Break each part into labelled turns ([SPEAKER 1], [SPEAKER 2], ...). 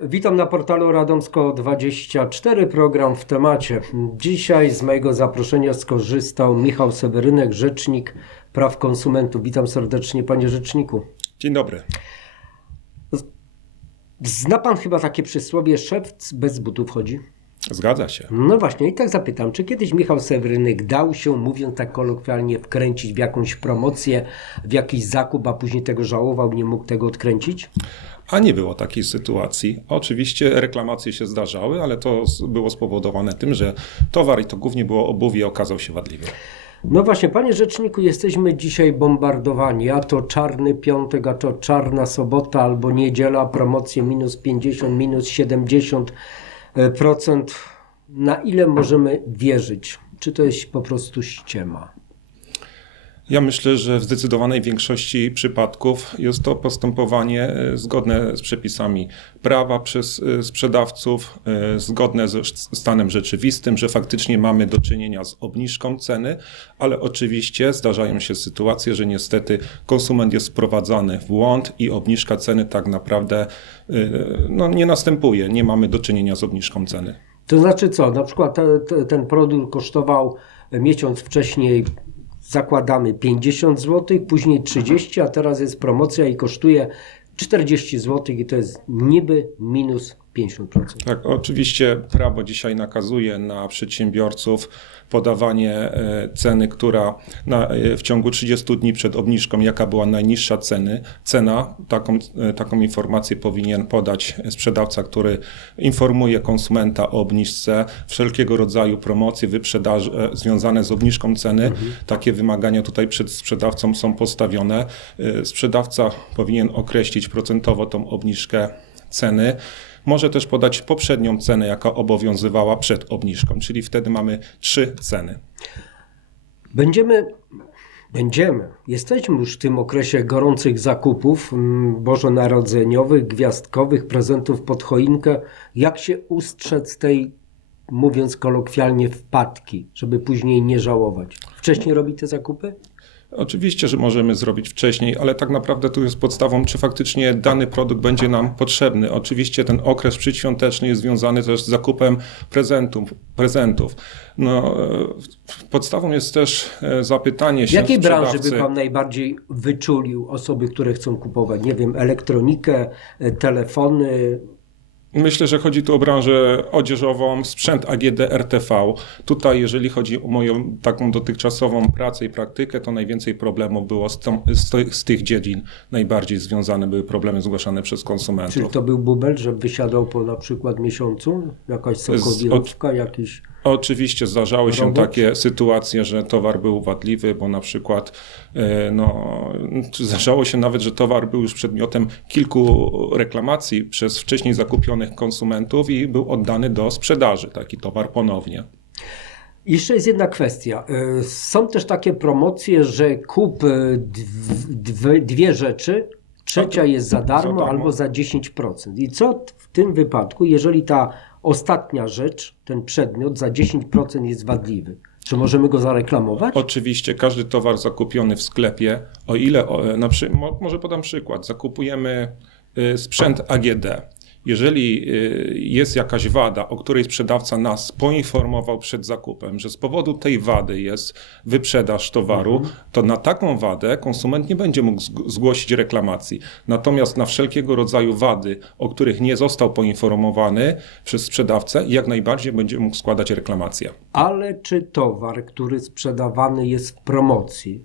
[SPEAKER 1] Witam na portalu Radomsko24, program w temacie. Dzisiaj z mojego zaproszenia skorzystał Michał Sewerynek, rzecznik praw konsumentów. Witam serdecznie, panie rzeczniku.
[SPEAKER 2] Dzień dobry.
[SPEAKER 1] Zna pan chyba takie przysłowie, szewc bez butów chodzi?
[SPEAKER 2] Zgadza się.
[SPEAKER 1] No właśnie, i tak zapytam, czy kiedyś Michał Sewerynek dał się, mówiąc tak kolokwialnie, wkręcić w jakąś promocję, w jakiś zakup, a później tego żałował, nie mógł tego odkręcić?
[SPEAKER 2] A nie było takiej sytuacji. Oczywiście reklamacje się zdarzały, ale to było spowodowane tym, że towar, i to głównie było obuwie, okazał się wadliwy.
[SPEAKER 1] No właśnie, panie rzeczniku, jesteśmy dzisiaj bombardowani, a to czarny piątek, a to czarna sobota albo niedziela, promocje minus 50, minus 70 e, procent. Na ile możemy wierzyć? Czy to jest po prostu ściema?
[SPEAKER 2] Ja myślę, że w zdecydowanej większości przypadków jest to postępowanie e, zgodne z przepisami prawa przez e, sprzedawców, e, zgodne ze stanem rzeczywistym, że faktycznie mamy do czynienia z obniżką ceny, ale oczywiście zdarzają się sytuacje, że niestety konsument jest wprowadzany w błąd i obniżka ceny tak naprawdę no, nie następuje. Nie mamy do czynienia z obniżką ceny.
[SPEAKER 1] To znaczy co? Na przykład te, te, ten produkt kosztował miesiąc wcześniej, zakładamy 50 zł, później 30, a teraz jest promocja i kosztuje 40 zł i to jest niby minus 50%.
[SPEAKER 2] Tak, oczywiście prawo dzisiaj nakazuje na przedsiębiorców podawanie e, ceny, która na, e, w ciągu 30 dni przed obniżką, jaka była najniższa ceny, cena, taką, e, taką informację powinien podać sprzedawca, który informuje konsumenta o obniżce, wszelkiego rodzaju promocje, wyprzedaże związane z obniżką ceny. Takie wymagania tutaj przed sprzedawcą są postawione. Sprzedawca powinien określić procentowo tą obniżkę ceny. Może też podać poprzednią cenę, jaka obowiązywała przed obniżką, czyli wtedy mamy trzy ceny.
[SPEAKER 1] Będziemy, będziemy, jesteśmy już w tym okresie gorących zakupów bożonarodzeniowych, gwiazdkowych, prezentów pod choinkę. Jak się ustrzec tej, mówiąc kolokwialnie, wpadki, żeby później nie żałować? Wcześniej robi te zakupy?
[SPEAKER 2] Oczywiście, że możemy zrobić wcześniej, ale tak naprawdę tu jest podstawą, czy faktycznie dany produkt będzie nam potrzebny. Oczywiście ten okres przedświąteczny jest związany też z zakupem prezentów. prezentów. No, e, podstawą jest też e, zapytanie
[SPEAKER 1] W
[SPEAKER 2] się
[SPEAKER 1] jakiej branży by Pan najbardziej wyczulił osoby, które chcą kupować, nie wiem, elektronikę, e, telefony?
[SPEAKER 2] Myślę, że chodzi tu o branżę odzieżową, sprzęt AGD, RTV. Tutaj, jeżeli chodzi o moją taką dotychczasową pracę i praktykę, to najwięcej problemów było z, tą, z, tych- z tych dziedzin. Najbardziej związane były problemy zgłaszane przez konsumentów.
[SPEAKER 1] Czyli to był bubel, że wysiadał po na przykład miesiącu? Jakaś sokowirówka, jakiś...
[SPEAKER 2] Oczywiście zdarzały się
[SPEAKER 1] Robot?
[SPEAKER 2] takie sytuacje, że towar był wadliwy, bo na przykład e, no, zdarzało się nawet, że towar był już przedmiotem kilku reklamacji przez wcześniej zakupionych konsumentów i był oddany do sprzedaży taki towar ponownie.
[SPEAKER 1] Jeszcze jest jedna kwestia. Y, Są też takie promocje, że kup dw- dwie, dwie rzeczy, trzecia jest za darmo,
[SPEAKER 2] darmo.
[SPEAKER 1] albo za 10%. I co w tym wypadku, jeżeli ta ostatnia rzecz, ten przedmiot za 10% jest wadliwy? Czy możemy go zareklamować?
[SPEAKER 2] Oczywiście każdy towar zakupiony w sklepie, o ile, o, na przy, mo, może podam przykład, zakupujemy y, sprzęt AGD. Jeżeli y, jest jakaś wada, o której sprzedawca nas poinformował przed zakupem, że z powodu tej wady jest wyprzedaż towaru, to na taką wadę konsument nie będzie mógł zg- zgłosić reklamacji. Natomiast na wszelkiego rodzaju wady, o których nie został poinformowany przez sprzedawcę, jak najbardziej będzie mógł składać reklamację.
[SPEAKER 1] Ale czy towar, który sprzedawany jest w promocji,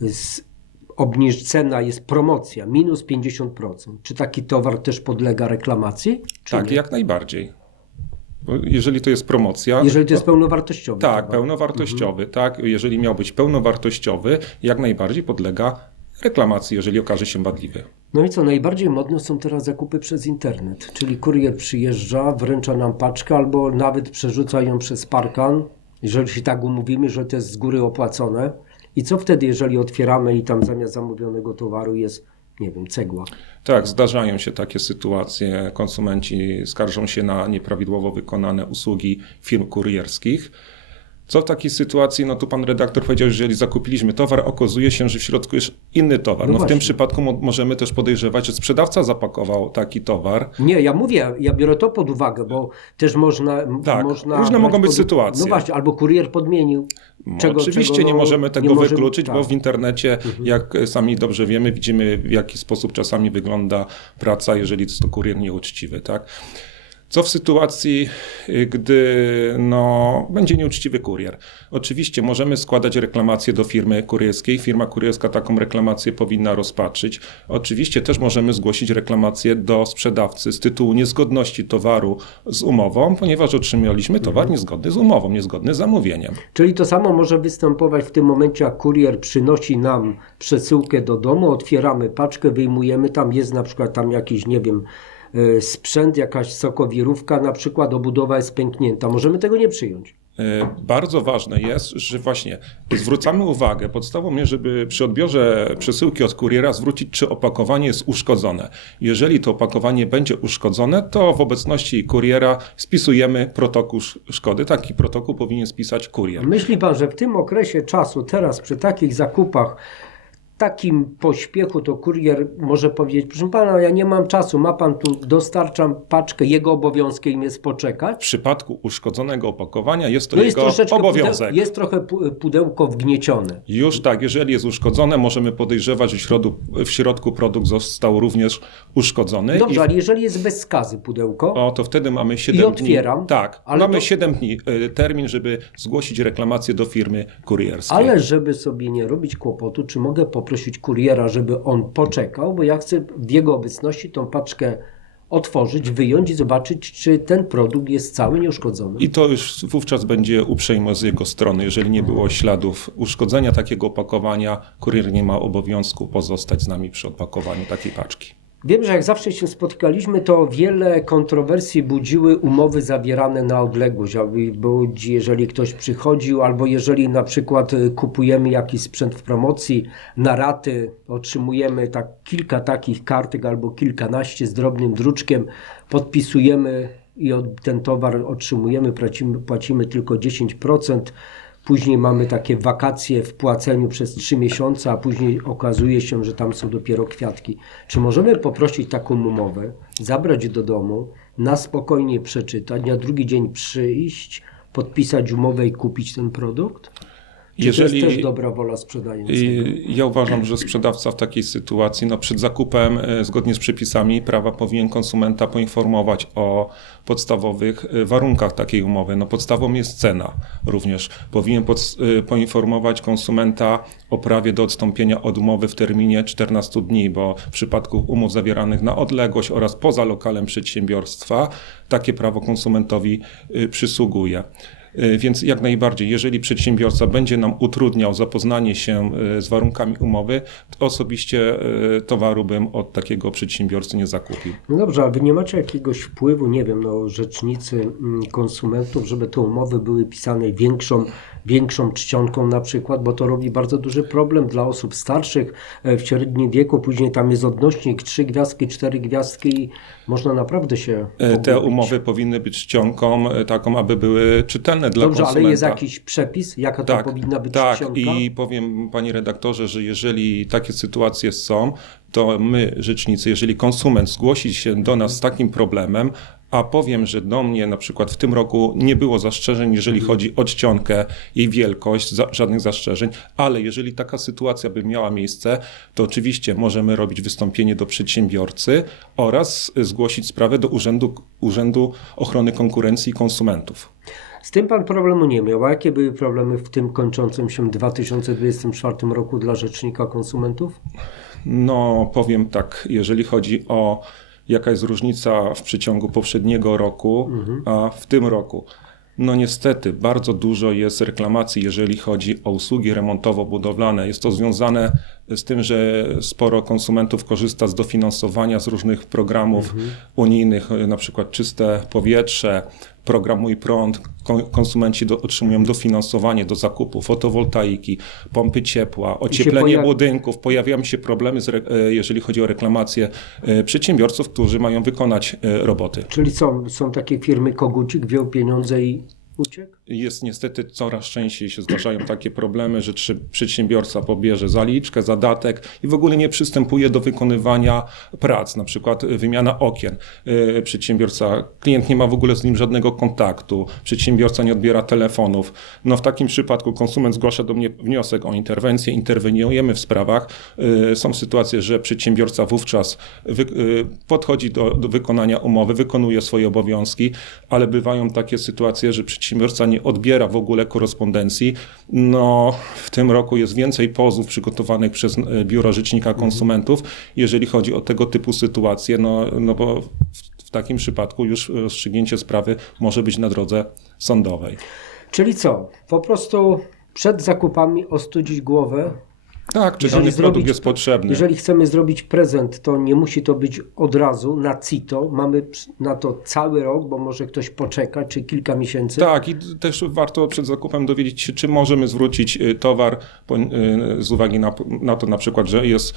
[SPEAKER 1] z obniż cena jest promocja, minus 50%, czy taki towar też podlega reklamacji?
[SPEAKER 2] Tak,
[SPEAKER 1] nie?
[SPEAKER 2] jak najbardziej. Bo jeżeli to jest promocja.
[SPEAKER 1] Jeżeli to jest pełnowartościowy
[SPEAKER 2] Tak,
[SPEAKER 1] towar.
[SPEAKER 2] pełnowartościowy, tak. Jeżeli miał być pełnowartościowy, jak najbardziej podlega reklamacji, jeżeli okaże się wadliwy.
[SPEAKER 1] No i co, najbardziej modne są teraz zakupy przez internet, czyli kurier przyjeżdża, wręcza nam paczkę albo nawet przerzuca ją przez parkan, jeżeli się tak umówimy, że to jest z góry opłacone. I co wtedy, jeżeli otwieramy i tam zamiast zamówionego towaru jest, nie wiem, cegła?
[SPEAKER 2] Tak, zdarzają się takie sytuacje. Konsumenci skarżą się na nieprawidłowo wykonane usługi firm kurierskich. Co w takiej sytuacji, no tu pan redaktor powiedział, że jeżeli zakupiliśmy towar, okazuje się, że w środku jest inny towar.
[SPEAKER 1] No
[SPEAKER 2] No, w tym przypadku mo- możemy też podejrzewać, że sprzedawca zapakował taki towar.
[SPEAKER 1] Nie, ja mówię, ja biorę to pod uwagę, bo też można.
[SPEAKER 2] Tak,
[SPEAKER 1] można
[SPEAKER 2] różne mogą być
[SPEAKER 1] pod-
[SPEAKER 2] sytuacje.
[SPEAKER 1] No właśnie, albo kurier podmienił.
[SPEAKER 2] No,
[SPEAKER 1] Czego-
[SPEAKER 2] Oczywiście
[SPEAKER 1] czego,
[SPEAKER 2] nie
[SPEAKER 1] no,
[SPEAKER 2] możemy tego
[SPEAKER 1] nie możemy-
[SPEAKER 2] wykluczyć, bo
[SPEAKER 1] tak.
[SPEAKER 2] w internecie, jak sami dobrze wiemy, widzimy w jaki sposób czasami wygląda praca, jeżeli jest to kurier nieuczciwy. Tak? Co w sytuacji, y, gdy no, będzie nieuczciwy kurier? Oczywiście możemy składać reklamację do firmy kurierskiej. Firma kurierska taką reklamację powinna rozpatrzyć. Oczywiście też możemy zgłosić reklamację do sprzedawcy z tytułu niezgodności towaru z umową, ponieważ otrzymaliśmy towar niezgodny z umową, niezgodny z zamówieniem.
[SPEAKER 1] Czyli to samo może występować w tym momencie, jak kurier przynosi nam przesyłkę do domu, otwieramy paczkę, wyjmujemy, tam jest na przykład tam jakiś, nie wiem, sprzęt, jakaś sokowirówka, na przykład obudowa jest pęknięta. Możemy tego nie przyjąć.
[SPEAKER 2] E, Bardzo ważne jest, że właśnie zwracamy uwagę, podstawą jest, żeby przy odbiorze przesyłki od kuriera zwrócić, czy opakowanie jest uszkodzone. Jeżeli to opakowanie będzie uszkodzone, to w obecności kuriera spisujemy protokół sz- szkody. Taki protokół powinien spisać kurier.
[SPEAKER 1] Myśli pan, że w tym okresie czasu, teraz przy takich zakupach, takim pośpiechu, to kurier może powiedzieć, proszę pana, ja nie mam czasu, ma pan tu, dostarczam paczkę, jego obowiązkiem jest
[SPEAKER 2] W
[SPEAKER 1] poczekać.
[SPEAKER 2] przypadku uszkodzonego opakowania jest to
[SPEAKER 1] No jest
[SPEAKER 2] jego
[SPEAKER 1] troszeczkę,
[SPEAKER 2] obowiązek.
[SPEAKER 1] pudeł, jest trochę pu- pudełko wgniecione.
[SPEAKER 2] Już tak, jeżeli jest uszkodzone, możemy podejrzewać, że w środku, w środku produkt został również uszkodzony.
[SPEAKER 1] Dobrze, ale jeżeli jest bez skazy pudełko,
[SPEAKER 2] O, to wtedy mamy 7
[SPEAKER 1] I otwieram,
[SPEAKER 2] dni. Tak,
[SPEAKER 1] ale
[SPEAKER 2] mamy
[SPEAKER 1] to-
[SPEAKER 2] 7 dni y, termin, żeby zgłosić reklamację do firmy kurierskiej.
[SPEAKER 1] ale żeby sobie nie robić kłopotu, czy mogę poprosić kuriera, żeby on poczekał, bo ja chcę w jego obecności tą paczkę otworzyć, wyjąć i zobaczyć, czy ten produkt jest cały nieuszkodzony.
[SPEAKER 2] I to już wówczas będzie uprzejmość z jego strony. Jeżeli nie było śladów uszkodzenia takiego opakowania, kurier nie ma obowiązku pozostać z nami przy odpakowaniu takiej paczki.
[SPEAKER 1] Wiem, że jak zawsze się spotykaliśmy, to wiele kontrowersji budziły umowy zawierane na odległość, jeżeli ktoś przychodził, albo jeżeli na przykład y, kupujemy jakiś sprzęt w promocji na raty, otrzymujemy tak kilka takich kartek albo kilkanaście z drobnym druczkiem, podpisujemy i ten towar otrzymujemy, płacimy, płacimy tylko 10%. Później mamy takie wakacje w płaceniu przez 3 miesiące, a później okazuje się, że tam są dopiero kwiatki. Czy możemy poprosić taką umowę, zabrać do domu, na spokojnie przeczytać, na drugi dzień przyjść, podpisać umowę i kupić ten produkt? Czy to
[SPEAKER 2] Jeżeli-
[SPEAKER 1] jest też dobra wola sprzedającego?
[SPEAKER 2] I ja uważam, że sprzedawca w takiej sytuacji, no przed zakupem, e, zgodnie z przepisami prawa, powinien konsumenta poinformować o podstawowych e, warunkach takiej umowy. No podstawą jest cena również. Powinien pod, poinformować konsumenta o prawie do odstąpienia od umowy w terminie 14 dni, bo w przypadku umów zawieranych na odległość oraz poza lokalem przedsiębiorstwa takie prawo konsumentowi przysługuje. Y, Więc jak najbardziej, jeżeli przedsiębiorca będzie nam utrudniał zapoznanie się y, z warunkami umowy, to osobiście y, towaru bym od takiego przedsiębiorcy nie zakupił.
[SPEAKER 1] No dobrze, a wy nie macie jakiegoś wpływu, nie wiem, no rzecznicy mm, konsumentów, żeby te umowy były pisane większą, większą czcionką na przykład, bo to robi bardzo duży problem dla osób starszych e, w średnim wieku, później tam jest odnośnik trzy gwiazdki, cztery gwiazdki i można naprawdę się
[SPEAKER 2] Y, Te
[SPEAKER 1] pogubić.
[SPEAKER 2] umowy powinny być czcionką taką, aby były czytelne dla
[SPEAKER 1] Dobrze,
[SPEAKER 2] konsumenta.
[SPEAKER 1] ale jest jakiś przepis, jaka to powinna być
[SPEAKER 2] tak.
[SPEAKER 1] czcionka?
[SPEAKER 2] I powiem, panie redaktorze, że jeżeli takie sytuacje są, to my, rzecznicy, jeżeli konsument zgłosi się do nas z takim problemem, a powiem, że do mnie na przykład w tym roku nie było zastrzeżeń, jeżeli
[SPEAKER 1] Mhm. chodzi
[SPEAKER 2] chodzi o czcionkę i wielkość, za, żadnych zastrzeżeń, ale jeżeli taka sytuacja by miała miejsce, to oczywiście możemy robić wystąpienie do przedsiębiorcy oraz zgłosić sprawę do Urzędu, Urzędu Ochrony Konkurencji i Konsumentów.
[SPEAKER 1] Z tym pan problemu nie miał. A jakie były problemy w tym kończącym się 2024 roku dla Rzecznika Konsumentów?
[SPEAKER 2] No, powiem tak, jeżeli chodzi o jaka jest różnica w przeciągu poprzedniego roku, a w tym roku. No niestety, bardzo dużo jest reklamacji, jeżeli chodzi o usługi remontowo-budowlane. Jest to związane z tym, że sporo konsumentów korzysta z dofinansowania z różnych programów unijnych, na przykład Czyste Powietrze, program Mój Prąd. Kon- Konsumenci do, otrzymują dofinansowanie do zakupu fotowoltaiki, pompy ciepła, ocieplenie budynków. Pojawiają się problemy, z, re- e, jeżeli chodzi o reklamację e, przedsiębiorców, którzy mają wykonać e, roboty.
[SPEAKER 1] Czyli są, są takie firmy Kogucik, wziął pieniądze i uciekł?
[SPEAKER 2] Jest niestety coraz częściej się zdarzają takie problemy, że przedsiębiorca pobierze zaliczkę, zadatek i w ogóle nie przystępuje do wykonywania prac, na przykład wymiana okien. Yy, Przedsiębiorca, klient nie ma w ogóle z nim żadnego kontaktu, przedsiębiorca nie odbiera telefonów. No w takim przypadku konsument zgłasza do mnie wniosek o interwencję, interweniujemy w sprawach. Yy, Są sytuacje, że przedsiębiorca wówczas podchodzi do, do wykonania umowy, wykonuje swoje obowiązki, ale bywają takie sytuacje, że przedsiębiorca nie odbiera w ogóle korespondencji. No, w tym roku jest więcej pozów przygotowanych przez e, Biuro Rzecznika Konsumentów, jeżeli chodzi o tego typu sytuacje, no, no bo w, w takim przypadku już rozstrzygnięcie sprawy może być na drodze sądowej.
[SPEAKER 1] Czyli co? Po prostu przed zakupami ostudzić głowę.
[SPEAKER 2] Tak, czy
[SPEAKER 1] Jeżeli
[SPEAKER 2] dany produkt
[SPEAKER 1] zrobić-
[SPEAKER 2] jest potrzebny.
[SPEAKER 1] Jeżeli chcemy zrobić prezent, to nie musi to być od razu na CITO. Mamy na to cały rok, bo może ktoś poczekać, czy kilka miesięcy.
[SPEAKER 2] Tak, i też warto przed zakupem dowiedzieć się, czy możemy zwrócić y, towar y, z uwagi na, na to na przykład, że jest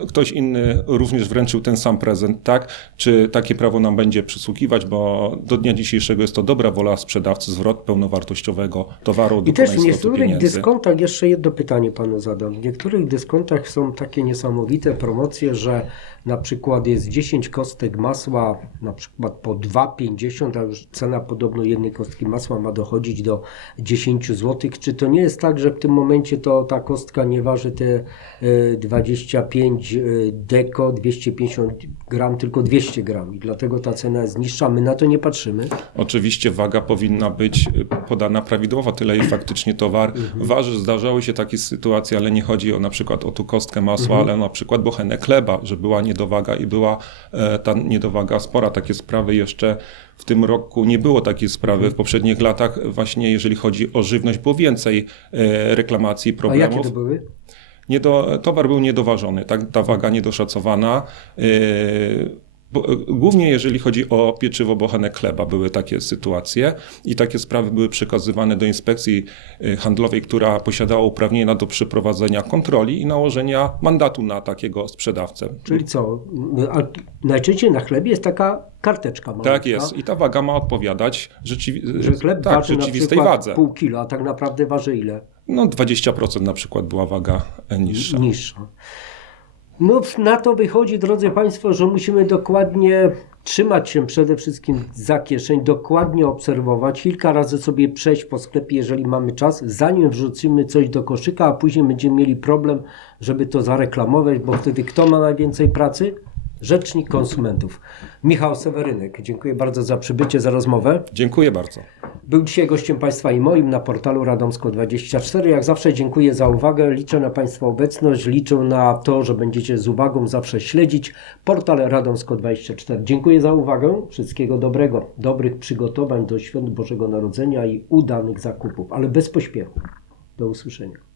[SPEAKER 2] y, ktoś inny również wręczył ten sam prezent, tak? Czy takie prawo nam będzie przysługiwać, bo do dnia dzisiejszego jest to dobra wola sprzedawcy, zwrot pełnowartościowego towaru,
[SPEAKER 1] I też w niektórych dyskontach, jeszcze jedno pytanie panu zadam. W niektórych dyskontach są takie niesamowite promocje, że na przykład jest 10 kostek masła, na przykład po 2,50, a już cena podobno jednej kostki masła ma dochodzić do 10 zł. Czy to nie jest tak, że w tym momencie to ta kostka nie waży te e, 25 e, deko, 250 gram, tylko 200 gram i dlatego ta cena jest niższa. My na to nie patrzymy.
[SPEAKER 2] Oczywiście waga powinna być y, podana prawidłowo, tyle i faktycznie towar waży. Zdarzały się takie sytuacje, ale nie chodzi o na przykład o tu kostkę masła, ale na przykład bochenę chleba, że była niedowaga i była e, ta niedowaga spora. Takie sprawy jeszcze w tym roku nie było takiej sprawy. W poprzednich latach właśnie jeżeli chodzi o żywność było więcej e, reklamacji,
[SPEAKER 1] A
[SPEAKER 2] problemów.
[SPEAKER 1] jakie to były?
[SPEAKER 2] Niedo, towar był niedoważony, tak, ta waga niedoszacowana. Yy, bo, e, głównie jeżeli chodzi o pieczywo bochenek chleba, były takie sytuacje i takie sprawy były przekazywane do inspekcji e, handlowej, która posiadała uprawnienia do przeprowadzenia kontroli i nałożenia mandatu na takiego sprzedawcę.
[SPEAKER 1] Czyli co? A najczęściej na chlebie jest taka karteczka malutka,
[SPEAKER 2] Tak jest. I ta waga ma odpowiadać rzeczywi-
[SPEAKER 1] Że chleb
[SPEAKER 2] tak,
[SPEAKER 1] waży na
[SPEAKER 2] rzeczywistej
[SPEAKER 1] przykład
[SPEAKER 2] wadze.
[SPEAKER 1] pół kilo, a tak naprawdę waży ile?
[SPEAKER 2] No 20% na przykład była waga e, niższa.
[SPEAKER 1] Niższa. No na to wychodzi, drodzy Państwo, że musimy dokładnie trzymać się przede wszystkim za kieszeń, dokładnie obserwować, kilka razy sobie przejść po sklepie, jeżeli mamy czas, zanim wrzucimy coś do koszyka, a później będziemy mieli problem, żeby to zareklamować, bo wtedy kto ma najwięcej pracy? Rzecznik konsumentów. Michał Sewerynek, dziękuję bardzo za przybycie, za rozmowę.
[SPEAKER 2] Dziękuję bardzo.
[SPEAKER 1] Był dzisiaj gościem Państwa i moim na portalu Radomsko24. Jak zawsze dziękuję za uwagę. Liczę na Państwa obecność. Liczę na to, że będziecie z uwagą zawsze śledzić portal Radomsko24. Dziękuję za uwagę. Wszystkiego dobrego. Dobrych przygotowań do Świąt Bożego Narodzenia i udanych zakupów, ale bez pośpiechu. Do usłyszenia.